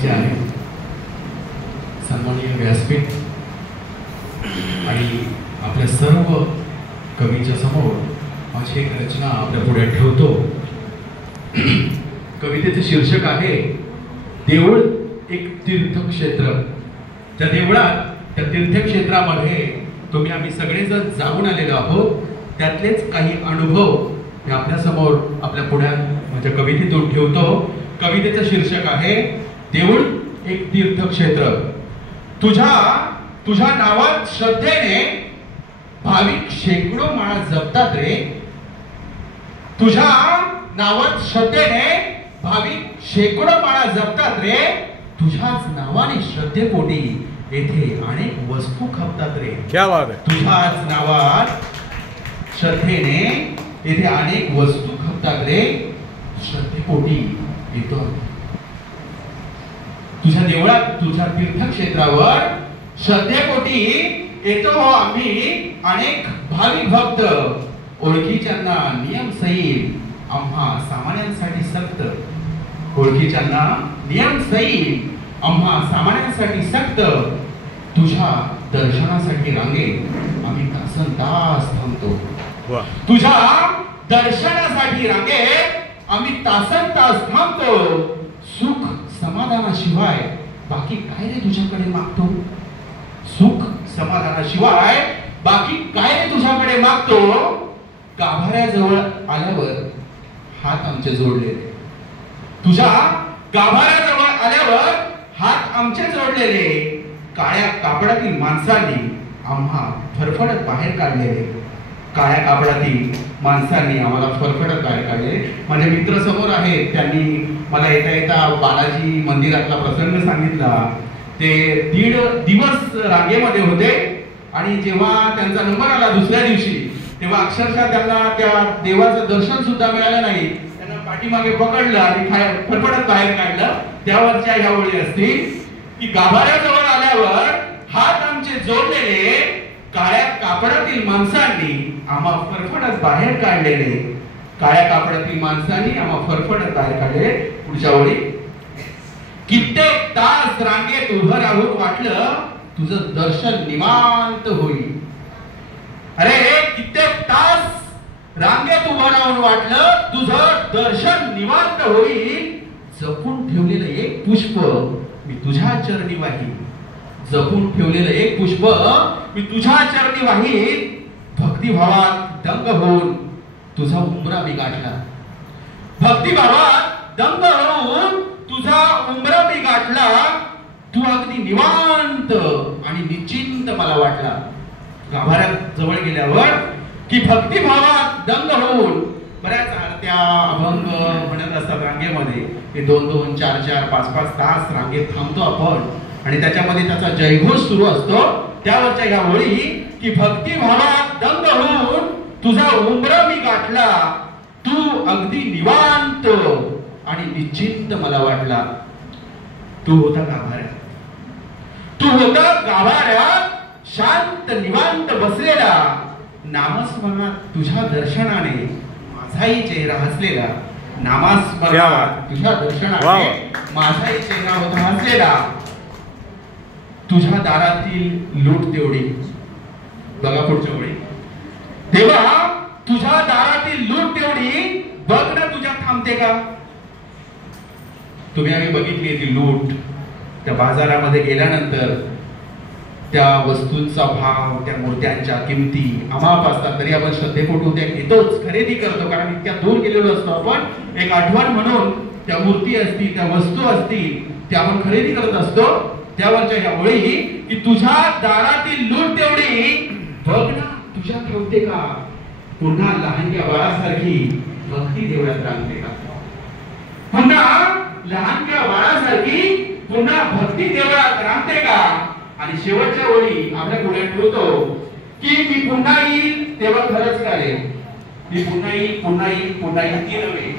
जे आहे सन्माननीय व्यासपीठ आणि आपल्या सर्व कवीच्या समोर माझी एक रचना आपल्या पुढे ठेवतो. कवितेचे शीर्षक आहे देऊळ एक तीर्थक्षेत्र. त्या देवळात, त्या तीर्थक्षेत्रामध्ये तुम्ही आम्ही सगळेजण जाऊन आलेलो आहोत. त्यातलेच काही अनुभव हे आपल्या समोर आपल्या पुढ्यात माझ्या कवितेतून ठेवतो. कवितेचं शीर्षक आहे देऊळ एक तीर्थक्षेत्र. तुझ्या नावात श्रद्धेने भाविक शेकडो माळा जपतात रे. तुझ्या नावात श्रद्धेने भाविक शेकडो माळा जपतात रे. तुझ्याच नावाने श्रद्धेपोटी येथे अनेक वस्तू खपतात रे. क्या बात आहे. तुझ्याच नावात श्रद्धेने येथे अनेक वस्तू खपतात रे. श्रद्धेपोटी येतो तुझ्या देवळात, तुझ्या तीर्थक्षेत्रावर श्रद्धेपोटी येतो हो आम्ही अनेक भाविक भक्त. ओळखीच्यांना नियम सैल, आम्हा सामान्यांसाठी सक्त. ओळखीच्यांना नियम सैल, आम्हा सामान्यांसाठी सक्त. तुझ्या दर्शनासाठी रांगेत आम्ही तासन तास थांबतो. तुझ्या दर्शनासाठी रांगेत आम्ही तासन तास थांबतो. सुख समाधानाशिवाय बाकी काय रे तुझ्याकडे मागतो. सुख समाधानाशिवाय बाकी काय रे तुझ्याकडे मागतो. गाभाऱ्याजवळ आल्यावर हात आमचे जोडलेले. तुझ्या गाभाऱ्याजवळ आल्यावर हात आमचे जोडलेले. काळ्या कापडातील माणसांनी आम्हा फरफडत बाहेर काढलेले. काळ्या कापडातील माणसांनी आम्हाला फरफडत बाहेर काढले. माझे मित्र समोर आहेत, त्यांनी मला येता येता बालाजी मंदिरातला प्रसंग सांगितला. ते 1.5 दिवस रांगेमध्ये होते आणि जेव्हा त्यांचा नंबर आला दुसऱ्या दिवशी, तेव्हा अक्षरशः त्यांना त्या देवाचं दर्शन सुद्धा मिळालं नाही. त्यांना पाठीमागे पकडलं आणि फरफडत बाहेर काढलं. त्यावरच्या ह्या ओळी असतील की गाभाऱ्याजवळ आल्यावर हात आमचे जोडलेले. काळ्या कापडातील माणसांनी आम्हा फरफडत बाहेर काढलेले. काळ्या कापडातील माणसांनी आम्हा फरफडत बाहेर काढले. पुढच्या ओळी, कित्येक तास रांगेत उभं राहून वाटलं तुझं दर्शन निवांत होईल. अरे कित्येक तास रांगेत उभं राहून वाटलं तुझं दर्शन निवांत होईल. जपून ठेवलेलं एक पुष्प मी तुझ्या चरणी वाहीन. जपून ठेवलेलं एक पुष्प मी तुझ्या चरणी वाहीन. भक्तिभावात दंग होऊन तुझा उंबरा मी गाठला. भक्तिभावात दंग होऊन तुझा उंबरा मी गाठला. तू अगदी निवांत आणि निश्चिंत मला वाटला. गाभाऱ्यात जवळ गेल्यावर की भक्तिभावात दंग होऊन बऱ्याच आरत्या अभंग म्हणत असतात रांगेमध्ये. ते 2-2, 4-4, 5-5 तास रांगेत थांबतो आपण आणि त्याच्यामध्ये त्याचा जयघोष सुरू असतो. त्यावरच्या ह्या ओळी की भक्तिभावात दंग होऊन तुझा उंबरा मी गाठला. तू अगदी निवांत आणि निश्चिंत मला वाटला. तू होता गाभाऱ्यात. तू होता गाभाऱ्यात शांत निवांत बसलेला. नामस्मरणात तुझ्या दर्शनाने माझाही चेहरा हसलेला. नामस्मरणात तुझ्या दर्शनाने माझाही चेहरा होता हसलेला. तुझ्या दारातील लूट तेवढी. बघा पुढच्या वेळी, तेव्हा तुझ्या दारातील लूट तेवढी बघ ना तुझ्या थांबते का. तुम्ही आम्ही बघितली ती लूट. त्या बाजारामध्ये गेल्यानंतर त्या वस्तूंचा भाव, त्या मूर्त्यांच्या किमती अमाप असतात. तरी आपण श्रद्धेपोटून त्या घेतोच, खरेदी करतो, कारण इतक्या दूर गेलेलो असतो आपण. एक आठवण म्हणून त्या मूर्ती असतील, त्या वस्तू असतील, त्या आपण खरेदी करत असतो. त्यावरच्या ह्या ओळी की तुझ्या दारातील लूट तेवढी बघ ना तुझ्या ठेवते का. पुन्हा लहानग्या बाळासारखी भक्ती देवळात रांगते का. पुन्हा लहानग्या बाळासारखी पुन्हा भक्ती देवळात रांगते का. आणि शेवटच्या ओळी आपल्या पुढे ठेवतो की मी पुन्हा येईल तेव्हा खरंच काय. मी पुन्हा येईल, पुन्हा येईल, पुन्हा येईल ती नव्हे.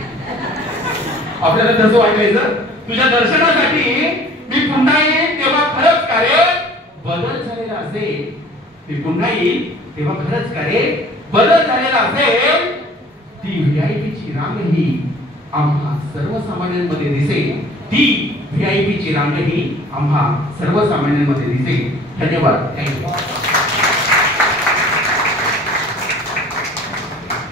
आपल्याला तसं वाटायचं तुझ्या दर्शनासाठी मी पुन्हा येईल तेव्हा खरंच कार्य बदल झालेला असेल. मी पुन्हा येईल तेव्हा खरंच कार्य बदल झालेला असेल. ती व्हीआयपीची रांग ही आम्हा सर्वसामान्यांमध्ये दिसेल. ती VIP ची रांगही आम्हा सर्वसामान्यांमध्ये दिसेल. धन्यवाद. थँक्यू.